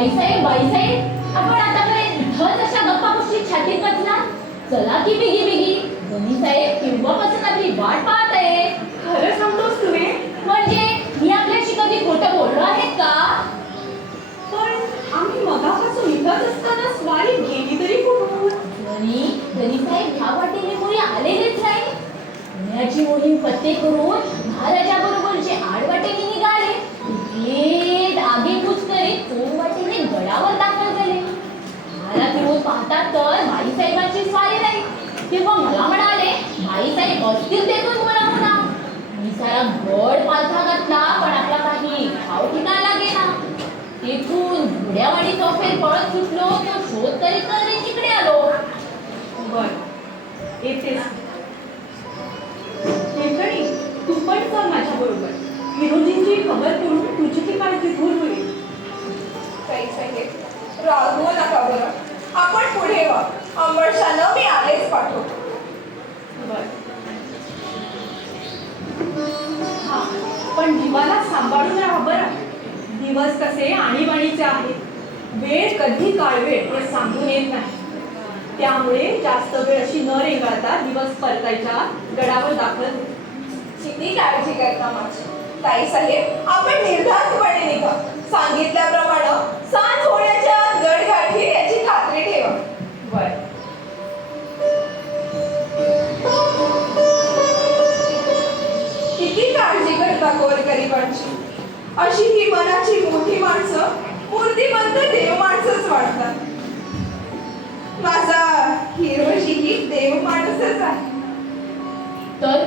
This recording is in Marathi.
बाईसाहेब आपण आतापर्यंत इथंच अशा गप्पा गोष्टी छातीत बसला. चला की बिगी बिगी. धोनी साहेब केव्हापासून आपली वाट पाहत आहे. खरं सांगतोस तुम्ही? म्हणजे मी आपल्याशी कधी खोटं बोललो आहेत का? पण आम्ही मगापासून इथंच असताना स्वारी गेली तरी कुठून? धनी साहेब ह्या वाटेने कोणी आलेलेच नाही. पुण्याची मोहीम पत्ते करून महाराजाबरोबर जे आडवाटेने निघाले ते आगेकूच करीत चोर वाटेने गडावर दाखल झाले. मला फिरून पाहतात तर भाईसाहेबांची स्वारी नाही. तेव्हा मला म्हणाले भाईसाहेब असतील तेथून म्हणा म्हणा. मी सारा गड पालथा घातला पण आपला काही ठाव ठिकाणा गेला. तेथून घोड्यावाडी चौफेर पळत सुटलो तो शोध करीत करीत तिकडे आलो. बर येतेस. हेमकणी तू पण चल माझ्या बरोबर. हिरोजींची खबर करून तुझी ती काळजी दूर होईल. साहेब रागवू नका बरं. आपण पुढे व्हा. अंबरशानं मी आलेच पाठवतो. बर हा पण जीवाला सांभाळून राहा बरं. दिवस कसे आणीबाणीचे आहेत. वेळ कधी काळवेळ हे सांगून येत नाही. त्यामुळे जास्त वेळ अशी न रेंगाळता दिवस परतायच्या गडावर दाखल हो. किती काळजी करता माझी. ताईसाहेब आपण निर्धास्तपणे निघा. सांगितल्याप्रमाणे सांज होण्याच्या आत गड गाठी याची खात्री ठेवा. बर किती काळजी करता गोरगरिबांची. अशी ही मनाची मोठी माणसं मूर्तिमंत देव माणसंच वाटतात. माझा हिरोशी ही देव माणूसच आहे. तर